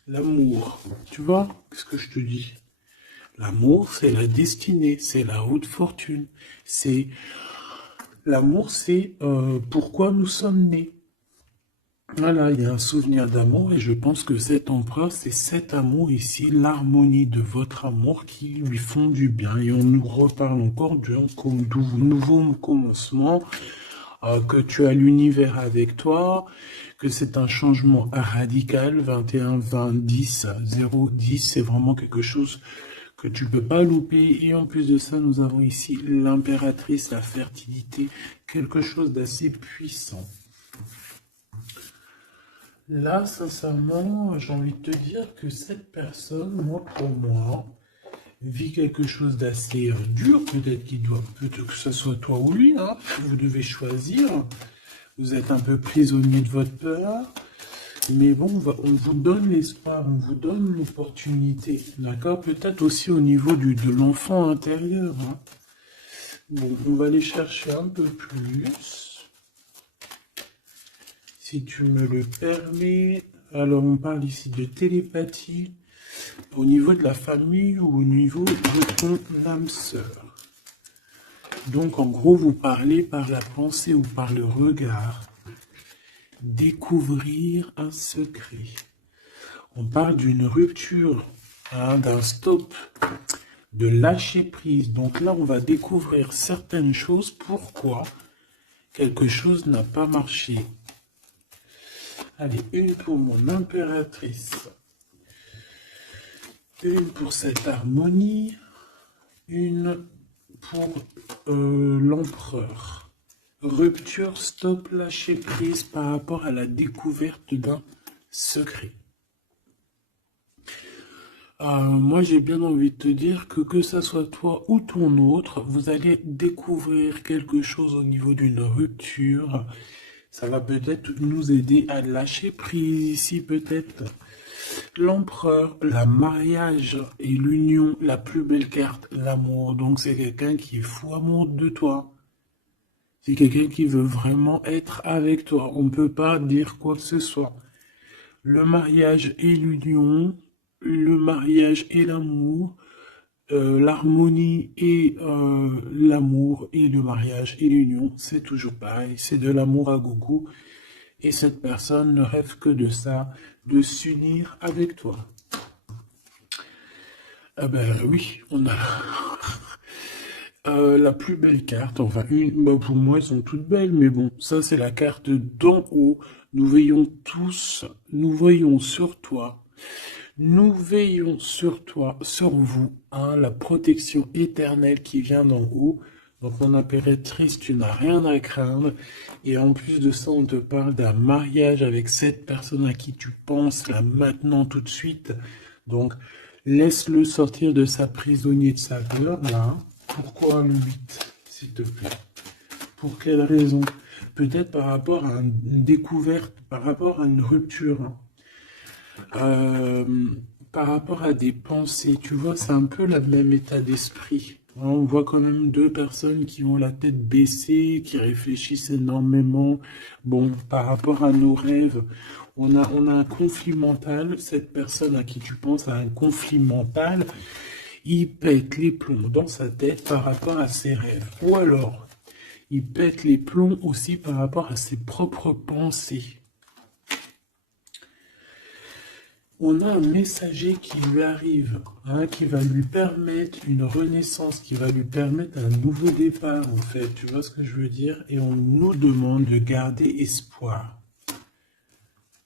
L'amour, tu vois, qu'est-ce que je te dis? L'amour, c'est la destinée, c'est la haute fortune. C'est l'amour, c'est pourquoi nous sommes nés. Voilà, il y a un souvenir d'amour et je pense que cet empereur, c'est cet amour ici, l'harmonie de votre amour qui lui font du bien. Et on nous reparle encore d'un nouveau commencement, que tu as l'univers avec toi, que c'est un changement radical, 21, 20, 10, 0, 10, c'est vraiment quelque chose que tu peux pas louper. Et en plus de ça, nous avons ici l'impératrice, la fertilité, quelque chose d'assez puissant. Là, sincèrement, j'ai envie de te dire que cette personne, pour moi, vit quelque chose d'assez dur. Peut-être que ce soit toi ou lui, hein. Vous devez choisir. Vous êtes un peu prisonnier de votre peur. Mais bon, on vous donne l'espoir, on vous donne l'opportunité. D'accord? Peut-être aussi au niveau de l'enfant intérieur. Hein. Bon, on va aller chercher un peu plus. Si tu me le permets, alors on parle ici de télépathie au niveau de la famille ou au niveau de ton âme sœur. Donc en gros, vous parlez par la pensée ou par le regard. Découvrir un secret. On parle d'une rupture, hein, d'un stop, de lâcher prise. Donc là, on va découvrir certaines choses. Pourquoi quelque chose n'a pas marché. Allez, une pour mon impératrice. Une pour cette harmonie. Une pour l'empereur. Rupture, stop, lâcher prise par rapport à la découverte d'un secret. Moi, j'ai bien envie de te dire que ça soit toi ou ton autre, vous allez découvrir quelque chose au niveau d'une rupture. Ça va peut-être nous aider à lâcher prise ici, peut-être. L'empereur, le mariage et l'union, la plus belle carte, l'amour. Donc, c'est quelqu'un qui est fou amoureux de toi. C'est quelqu'un qui veut vraiment être avec toi. On ne peut pas dire quoi que ce soit. Le mariage et l'union, le mariage et l'amour, l'harmonie et l'amour et le mariage et l'union, c'est toujours pareil. C'est de l'amour à gogo. Et cette personne ne rêve que de ça, de s'unir avec toi. Ah ben oui, on a la plus belle carte. Enfin, pour moi, elles sont toutes belles, mais bon, ça c'est la carte d'en haut. Nous voyons tous, nous voyons sur toi. Nous veillons sur toi, sur vous, hein, la protection éternelle qui vient d'en haut. Donc mon impératrice, tu n'as rien à craindre. Et en plus de ça, on te parle d'un mariage avec cette personne à qui tu penses, là, maintenant, tout de suite. Donc, laisse-le sortir de sa prisonnier de sa peur, là. Pourquoi le 8, s'il te plaît? Pour quelle raison? Peut-être par rapport à une découverte, par rapport à une rupture, hein. Euh, Par rapport à des pensées, tu vois, c'est un peu le même état d'esprit. On voit quand même deux personnes qui ont la tête baissée, qui réfléchissent énormément. Bon, par rapport à nos rêves, on a un conflit mental. Cette personne à qui tu penses a un conflit mental. Il pète les plombs dans sa tête par rapport à ses rêves. Ou alors, il pète les plombs aussi par rapport à ses propres pensées. On a un messager qui lui arrive, hein, qui va lui permettre une renaissance, qui va lui permettre un nouveau départ, en fait. Tu vois ce que je veux dire? Et on nous demande de garder espoir.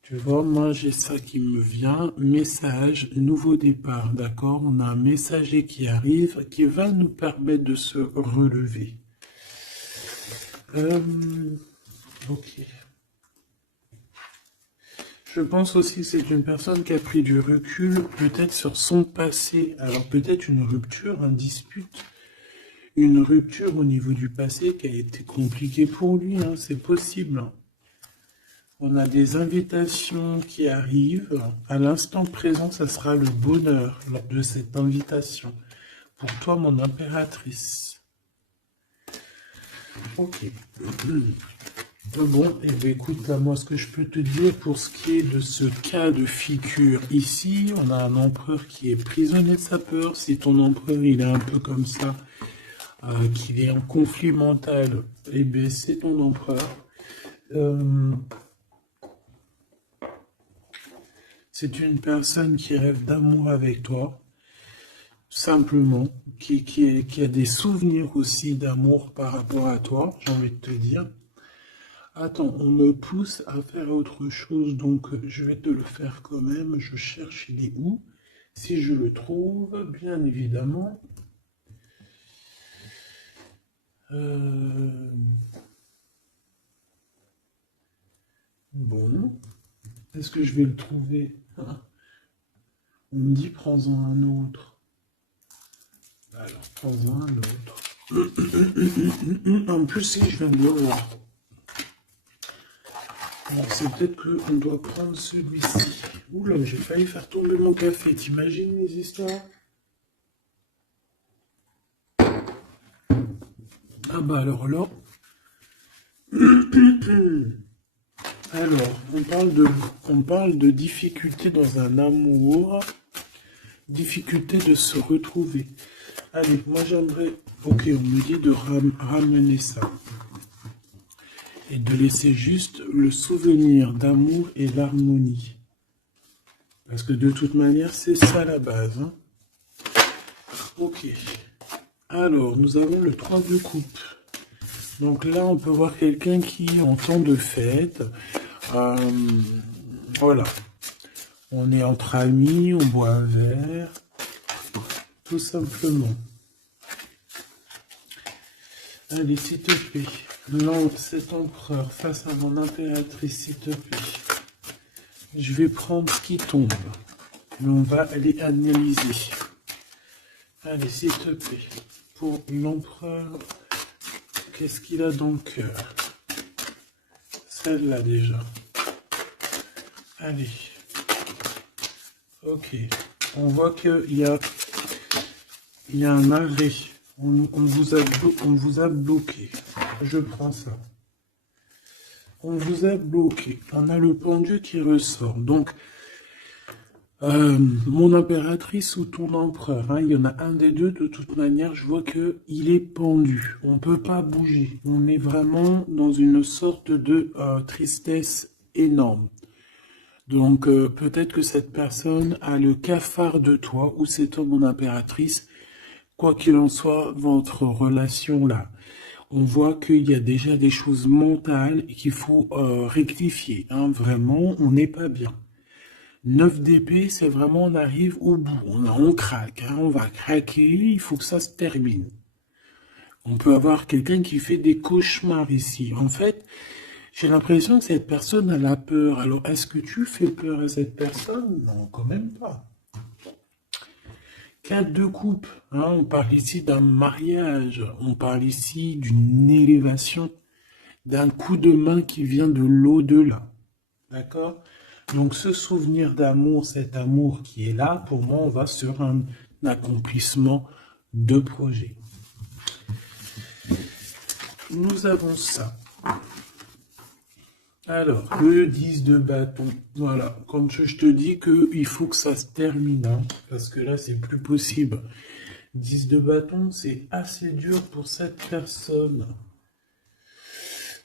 Tu vois, moi, j'ai ça qui me vient. Message, nouveau départ, d'accord? On a un messager qui arrive, qui va nous permettre de se relever. Ok. Je pense aussi que c'est une personne qui a pris du recul, peut-être sur son passé. Alors peut-être une rupture, une dispute, une rupture au niveau du passé qui a été compliquée pour lui, hein, c'est possible. On a des invitations qui arrivent. À l'instant présent, ça sera le bonheur lors de cette invitation. Pour toi, mon impératrice. Ok. Bon, et bien écoute, là, moi, ce que je peux te dire pour ce qui est de ce cas de figure ici, on a un empereur qui est prisonnier de sa peur. Si ton empereur, il est un peu comme ça, qu'il est en conflit mental, eh bien, c'est ton empereur. C'est une personne qui rêve d'amour avec toi, simplement, qui a des souvenirs aussi d'amour par rapport à toi, j'ai envie de te dire. Attends, on me pousse à faire autre chose, donc je vais te le faire quand même. Je cherche, il est où? Si je le trouve, bien évidemment. Bon, est-ce que je vais le trouver? On me dit prends-en un autre. Alors, prends-en un autre. En plus, si je viens de le voir. Alors, c'est peut-être qu'on doit prendre celui-ci. Oula, j'ai failli faire tomber mon café. T'imagines les histoires? Ah bah alors là... Alors, on parle de difficulté dans un amour, difficulté de se retrouver. Allez, moi j'aimerais... Ok, on me dit de ramener ça. Et de laisser juste le souvenir d'amour et l'harmonie. Parce que de toute manière, c'est ça la base. Hein. Ok. Alors, nous avons le 3 de coupe. Donc là, on peut voir quelqu'un qui est en temps de fête. Voilà. On est entre amis, on boit un verre. Tout simplement. Allez, s'il te plaît. Non, cet empereur face à mon impératrice, s'il te plaît. Je vais prendre ce qui tombe. Et on va aller analyser. Allez, s'il te plaît. Pour l'empereur, qu'est-ce qu'il a dans le cœur? Celle-là déjà. Allez. Ok. On voit qu'il y a un arrêt. On vous a bloqué. Je prends ça. On vous a bloqué. On a le pendu qui ressort. Donc, mon impératrice ou ton empereur, hein, il y en a un des deux. De toute manière, je vois que il est pendu. On ne peut pas bouger. On est vraiment dans une sorte de tristesse énorme. Donc, peut-être que cette personne a le cafard de toi, ou c'est toi, mon impératrice. Quoi qu'il en soit, votre relation là, on voit qu'il y a déjà des choses mentales et qu'il faut rectifier. Hein, vraiment, on n'est pas bien. 9 d'épée, c'est vraiment on arrive au bout. On craque, hein, on va craquer, il faut que ça se termine. On peut avoir quelqu'un qui fait des cauchemars ici. En fait, j'ai l'impression que cette personne a la peur. Alors, est-ce que tu fais peur à cette personne? Non, quand même pas. 4 de coupe, hein, on parle ici d'un mariage, on parle ici d'une élévation, d'un coup de main qui vient de l'au-delà. D'accord? Donc ce souvenir d'amour, cet amour qui est là, pour moi, on va sur un accomplissement de projet. Nous avons ça. Alors, le 10 de bâton. Voilà, comme je te dis qu'il faut que ça se termine, hein, parce que là, c'est plus possible. 10 de bâton, c'est assez dur pour cette personne.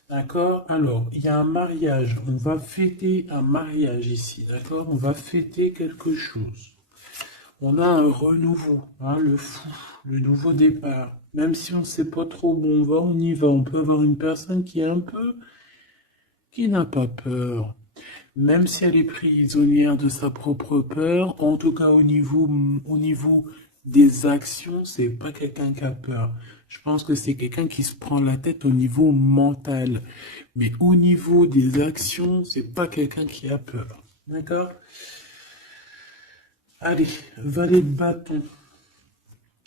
D'accord? Alors, il y a un mariage. On va fêter un mariage ici, d'accord? On va fêter quelque chose. On a un renouveau, hein, le fou, le nouveau départ. Même si on ne sait pas trop où on va, on y va. On peut avoir une personne qui est un peu... qui n'a pas peur. Même si elle est prisonnière de sa propre peur, en tout cas au niveau des actions, c'est pas quelqu'un qui a peur. Je pense que c'est quelqu'un qui se prend la tête au niveau mental. Mais au niveau des actions, c'est pas quelqu'un qui a peur. D'accord? Allez, valet de bâton.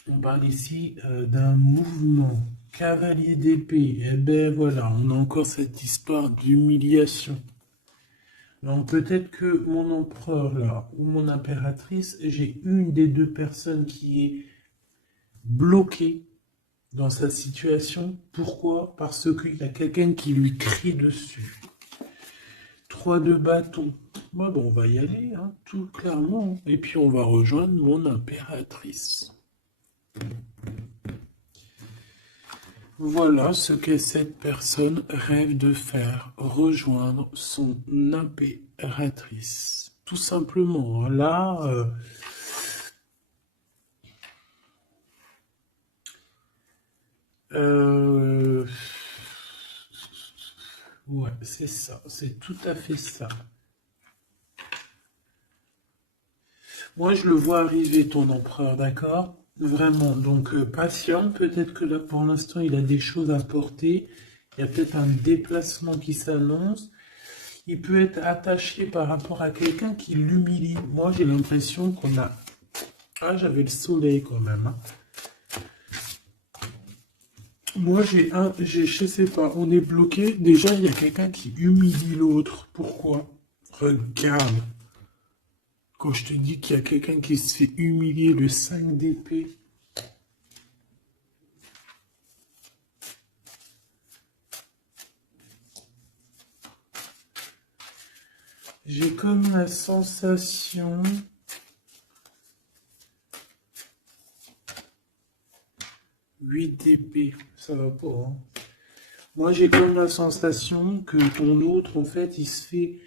On parle ici d'un mouvement. Cavalier d'épée. Eh ben voilà, on a encore cette histoire d'humiliation. Donc peut-être que mon empereur là, ou mon impératrice, j'ai une des deux personnes qui est bloquée dans sa situation. Pourquoi? Parce qu'il y a quelqu'un qui lui crie dessus. 3 de bâton. Bon, on va y aller, hein, tout clairement. Et puis on va rejoindre mon impératrice. Voilà ce que cette personne rêve de faire, rejoindre son impératrice. Tout simplement, là, ouais, c'est ça, c'est tout à fait ça. Moi, je le vois arriver, ton empereur, d'accord? Vraiment, donc patient, peut-être que là, pour l'instant, il a des choses à porter. Il y a peut-être un déplacement qui s'annonce. Il peut être attaché par rapport à quelqu'un qui l'humilie. Moi, j'ai l'impression qu'on a... Ah, j'avais le soleil quand même, hein. Moi, je sais pas, on est bloqué. Déjà, il y a quelqu'un qui humilie l'autre. Pourquoi? Regarde. Quand je te dis qu'il y a quelqu'un qui se fait humilier, le 5 d'épée. J'ai comme la sensation... d'épée, ça va pas, hein. Moi, j'ai comme la sensation que ton autre, en fait, il se fait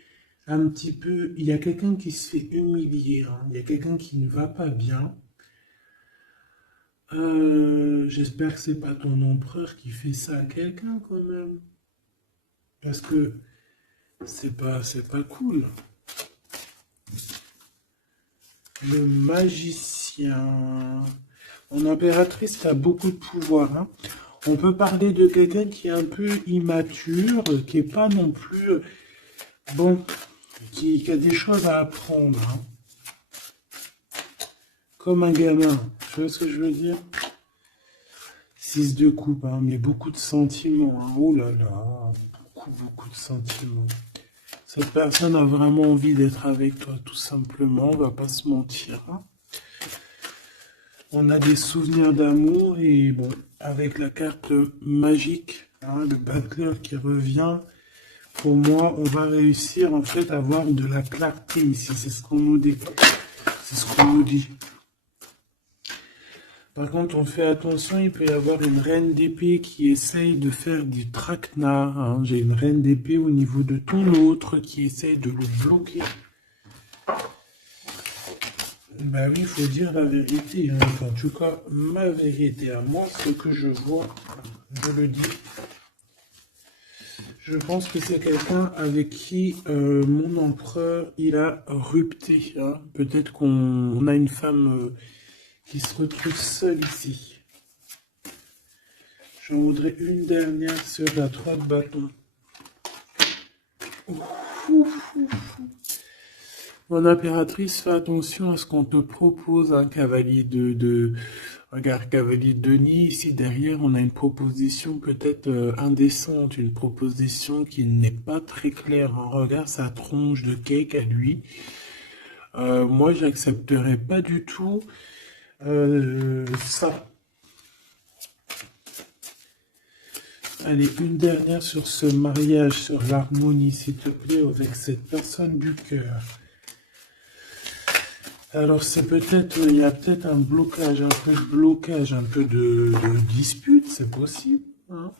un petit peu... Il y a quelqu'un qui se fait humilier, hein. Il y a quelqu'un qui ne va pas bien. J'espère que c'est pas ton empereur qui fait ça à quelqu'un, quand même. Parce que c'est pas cool. Le magicien... En impératrice, tu as beaucoup de pouvoir, hein. On peut parler de quelqu'un qui est un peu immature, qui est pas non plus... Bon, qui a des choses à apprendre, hein. Comme un gamin, tu vois ce que je veux dire? 6 de coupe, hein, mais beaucoup de sentiments, hein. Oh là là, beaucoup de sentiments. Cette personne a vraiment envie d'être avec toi, tout simplement, on va pas se mentir, hein. On a des souvenirs d'amour et bon, avec la carte magique, hein, le battleur qui revient, pour moi, on va réussir en fait à avoir de la clarté ici. C'est ce qu'on nous dit. C'est ce qu'on nous dit. Par contre, on fait attention, il peut y avoir une reine d'épée qui essaye de faire du traquenard, hein. J'ai une reine d'épée au niveau de ton autre qui essaye de le bloquer. Bah oui, il faut dire la vérité, hein. En tout cas, ma vérité à moi, ce que je vois, je le dis. Je pense que c'est quelqu'un avec qui mon empereur, il a rupté. Hein. Peut-être qu'on a une femme qui se retrouve seule ici. J'en voudrais une dernière sur la 3 de bâton. Mon impératrice, fais attention à ce qu'on te propose, un cavalier regarde, cavalier de Denis. Ici derrière, on a une proposition peut-être indécente, une proposition qui n'est pas très claire. Hein. Regarde sa tronche de cake à lui. Moi, j'accepterais pas du tout ça. Allez, une dernière sur ce mariage, sur l'harmonie, s'il te plaît, avec cette personne du cœur. Alors, c'est peut-être, il y a peut-être un blocage, un peu de dispute, c'est possible. Hein.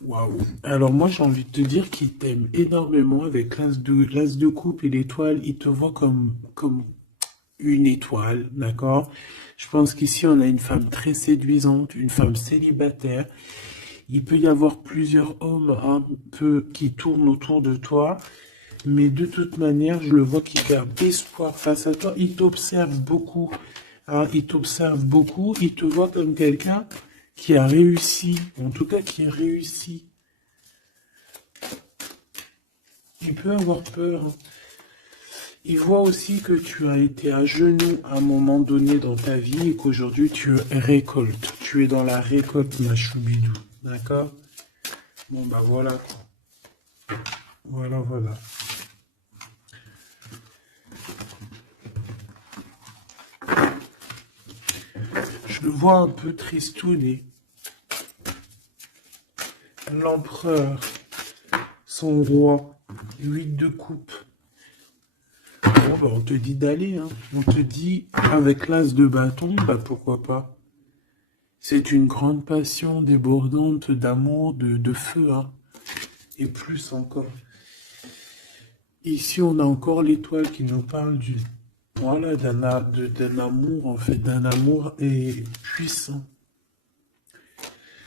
Waouh. Alors moi j'ai envie de te dire qu'il t'aime énormément avec l'as de coupe et l'étoile, il te voit comme une étoile, d'accord? Je pense qu'ici on a une femme très séduisante, une femme célibataire. Il peut y avoir plusieurs hommes un peu qui tournent autour de toi, mais de toute manière, je le vois qui garde espoir face à toi. Il t'observe beaucoup, hein, il t'observe beaucoup, il te voit comme quelqu'un qui a réussi, en tout cas qui a réussi. Il peut avoir peur. Hein. Il voit aussi que tu as été à genoux à un moment donné dans ta vie et qu'aujourd'hui tu récoltes. Tu es dans la récolte, ma choubidou. D'accord? Bon, bah voilà. Voilà, voilà. Je le vois un peu tristouné. L'empereur, son roi, 8 de coupe. Bon, bah, on te dit d'aller, hein. On te dit, avec l'as de bâton, bah pourquoi pas. C'est une grande passion débordante d'amour, de feu, hein. Et plus encore. Ici, on a encore l'étoile qui nous parle voilà, d'un amour, en fait, d'un amour et puissant.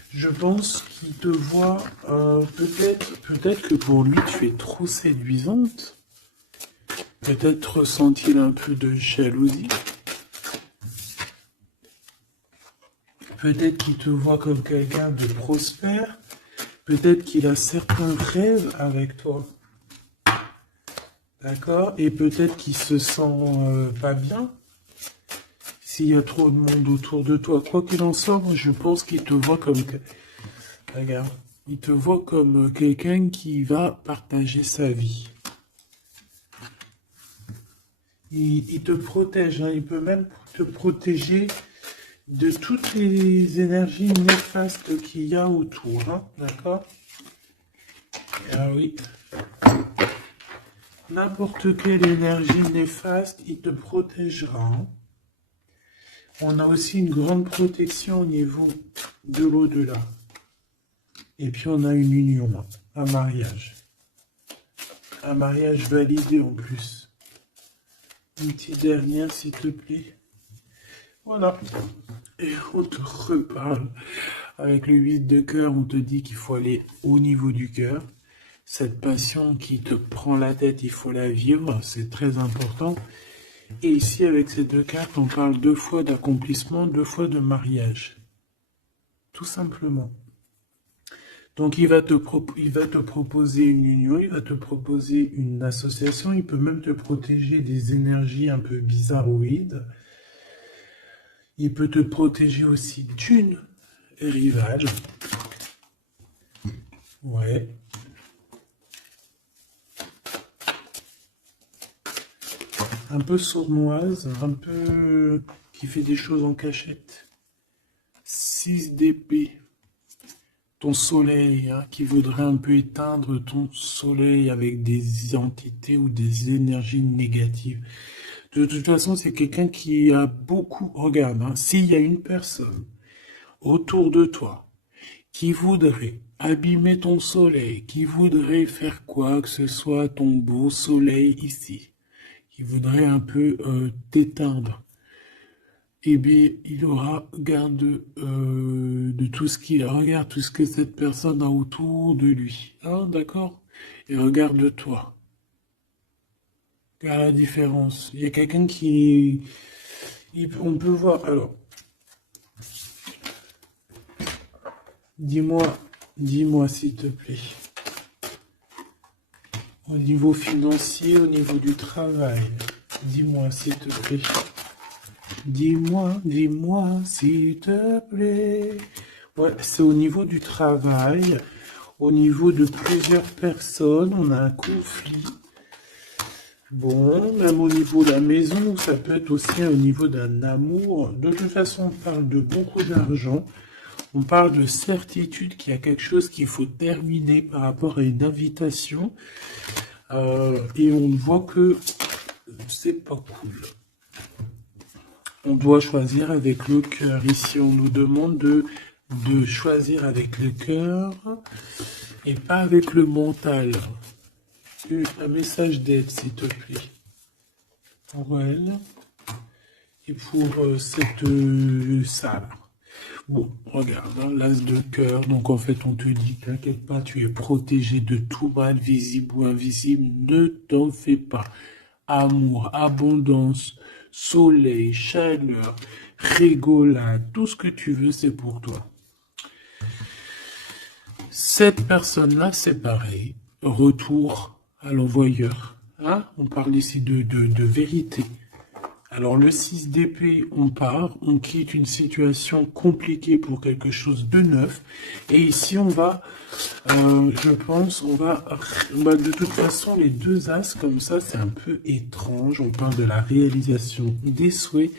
Je pense qu'il te voit, peut-être que pour lui, tu es trop séduisante. Peut-être ressent-il un peu de jalousie. Peut-être qu'il te voit comme quelqu'un de prospère. Peut-être qu'il a certains rêves avec toi. D'accord? Et peut-être qu'il se sent pas bien. S'il y a trop de monde autour de toi. Quoi qu'il en soit, je pense qu'il te voit comme... Regarde. Il te voit comme quelqu'un qui va partager sa vie. Il te protège. Hein. Il peut même te protéger de toutes les énergies néfastes qu'il y a autour. Hein. D'accord? Ah oui. N'importe quelle énergie néfaste, il te protégera. Hein. On a aussi une grande protection au niveau de l'au-delà. Et puis on a une union, un mariage. Un mariage validé en plus. Une petite dernière, s'il te plaît. Voilà. Et on te reparle. Avec le 8 de cœur, on te dit qu'il faut aller au niveau du cœur. Cette passion qui te prend la tête, il faut la vivre. C'est très important. Et ici, avec ces deux cartes, on parle 2 fois d'accomplissement, 2 fois de mariage. Tout simplement. Donc, il va te proposer une union, il va te proposer une association, il peut même te protéger des énergies un peu bizarroïdes. Il peut te protéger aussi d'une rivale. Ouais. Un peu sournoise, un peu qui fait des choses en cachette. 6 d'épée. Ton soleil, hein, qui voudrait un peu éteindre ton soleil avec des entités ou des énergies négatives. De toute façon, c'est quelqu'un qui a beaucoup... Regarde, hein, s'il y a une personne autour de toi qui voudrait abîmer ton soleil, qui voudrait faire quoi que ce soit ton beau soleil ici, qui voudrait un peu t'éteindre, eh bien, il aura garde de tout ce qu'il regarde, tout ce que cette personne a autour de lui. Hein, d'accord? Et regarde-toi. Regarde la différence. Il y a quelqu'un qui... on peut voir... Alors, dis-moi s'il te plaît. Au niveau financier, au niveau du travail. Dis-moi s'il te plaît. Dis-moi s'il te plaît. Ouais, c'est au niveau du travail, au niveau de plusieurs personnes, on a un conflit. Bon, même au niveau de la maison, ça peut être aussi au niveau d'un amour. De toute façon, on parle de beaucoup d'argent. On parle de certitude qu'il y a quelque chose qu'il faut terminer par rapport à une invitation. Et on voit que c'est pas cool. On doit choisir avec le cœur. Ici, on nous demande de choisir avec le cœur et pas avec le mental. Un message d'aide, s'il te plaît. Pour elle et pour cette salle. Bon, regarde, hein, l'as de cœur. Donc, en fait, on te dit, t'inquiète pas, tu es protégé de tout mal, visible ou invisible. Ne t'en fais pas. Amour, abondance, soleil, chaleur, rigolade, tout ce que tu veux, c'est pour toi. Cette personne-là, c'est pareil. Retour à l'envoyeur. Hein? On parle ici de vérité. Alors, le 6 d'épée, on part, on quitte une situation compliquée pour quelque chose de neuf. Et ici, on va, je pense, on va, de toute façon, les deux as, comme ça, c'est un peu étrange. On parle de la réalisation des souhaits.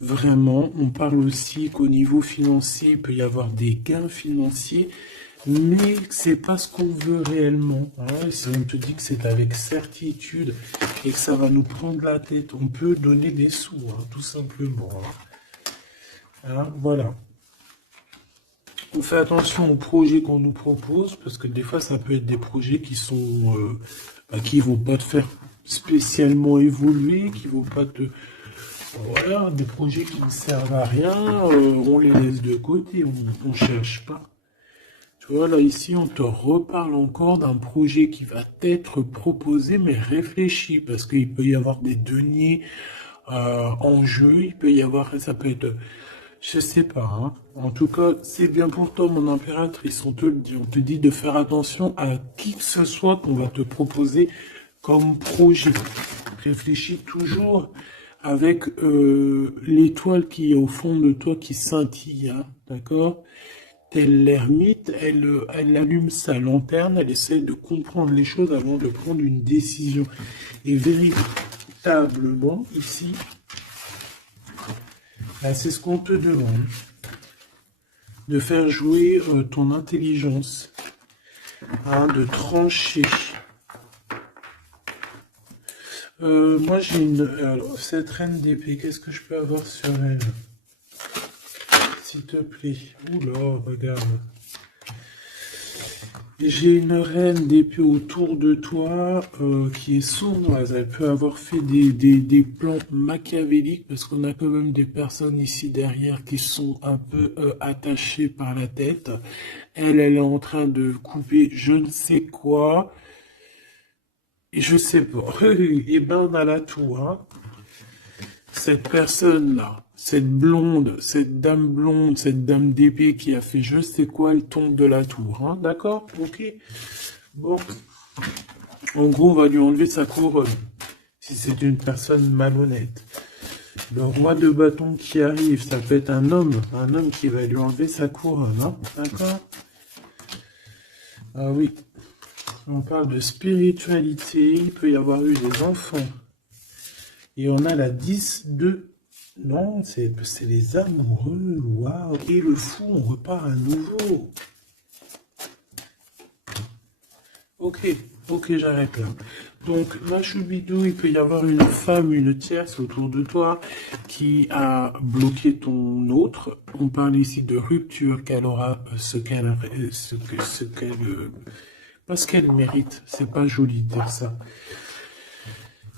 Vraiment, on parle aussi qu'au niveau financier, il peut y avoir des gains financiers. Mais c'est pas ce qu'on veut réellement. Hein. Si on te dit que c'est avec certitude et que ça va nous prendre la tête, on peut donner des sous, hein, tout simplement. Hein, voilà. On fait attention aux projets qu'on nous propose, parce que des fois, ça peut être des projets qui sont, qui vont pas te faire spécialement évoluer, qui vont pas te... Voilà, des projets qui ne servent à rien, on les laisse de côté, on cherche pas. Voilà, ici, on te reparle encore d'un projet qui va t'être proposé, mais réfléchi, parce qu'il peut y avoir des deniers en jeu, il peut y avoir, ça peut être, je sais pas, hein. En tout cas, c'est bien pour toi, mon impératrice, on te dit de faire attention à qui que ce soit qu'on va te proposer comme projet. Réfléchis toujours avec l'étoile qui est au fond de toi qui scintille, hein, d'accord? Telle l'ermite, elle allume sa lanterne, elle essaie de comprendre les choses avant de prendre une décision. Et véritablement, ici, c'est ce qu'on te demande. De faire jouer ton intelligence. Hein, de trancher. Moi, j'ai une... Alors, cette reine d'épée, qu'est-ce que je peux avoir sur elle? S'il te plaît. Oula, regarde. J'ai une reine d'épée autour de toi qui est sournoise. Elle peut avoir fait des plans machiavéliques parce qu'on a quand même des personnes ici derrière qui sont un peu attachées par la tête. Elle est en train de couper je ne sais quoi. Et je sais pas. Et ben on a la tour, hein. Cette personne-là, cette blonde, cette dame d'épée qui a fait je sais quoi, elle tombe de la tour, hein, d'accord? Ok. Bon. En gros, on va lui enlever sa couronne, si c'est une personne malhonnête. Le roi de bâton qui arrive, ça peut être un homme qui va lui enlever sa couronne, hein, d'accord? Ah oui. On parle de spiritualité, il peut y avoir eu des enfants. Et on a la 10 de... Non, c'est les amoureux. Waouh. Et le fou, on repart à nouveau. Ok, j'arrête là. Donc, Machubidou, il peut y avoir une femme, une tierce autour de toi qui a bloqué ton autre. On parle ici de rupture, qu'elle aura parce qu'elle mérite. C'est pas joli de dire ça.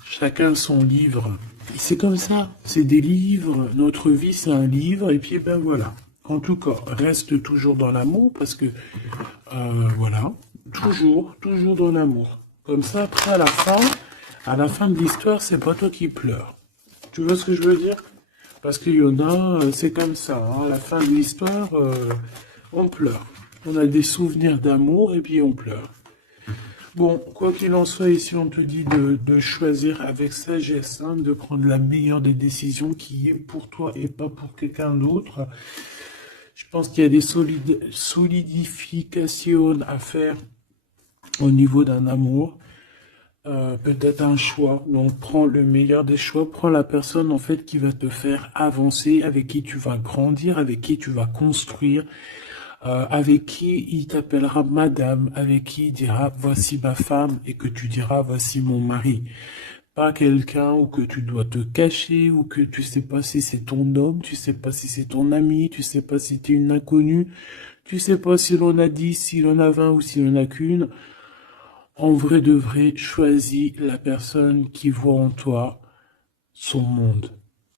Chacun son livre. c'est comme ça, c'est des livres, notre vie c'est un livre, et puis ben voilà. En tout cas, reste toujours dans l'amour, parce que, voilà, toujours dans l'amour. Comme ça, après, à la fin de l'histoire, c'est pas toi qui pleures. Tu vois ce que je veux dire? Parce qu'il y en a, c'est comme ça, hein, à la fin de l'histoire, on pleure. On a des souvenirs d'amour, et puis on pleure. Bon, quoi qu'il en soit, ici on te dit de choisir avec sagesse, hein, de prendre la meilleure des décisions qui est pour toi et pas pour quelqu'un d'autre. Je pense qu'il y a des solidifications à faire au niveau d'un amour. Peut-être un choix. Donc prends le meilleur des choix, prends la personne en fait qui va te faire avancer, avec qui tu vas grandir, avec qui tu vas construire, avec qui il t'appellera madame, avec qui il dira voici ma femme et que tu diras voici mon mari. Pas quelqu'un où que tu dois te cacher, ou que tu sais pas si c'est ton homme, tu sais pas si c'est ton ami, tu sais pas si t'es une inconnue, tu sais pas si l'on a 10, si l'on a 20 ou si l'on a qu'une. En vrai de vrai, choisis la personne qui voit en toi son monde.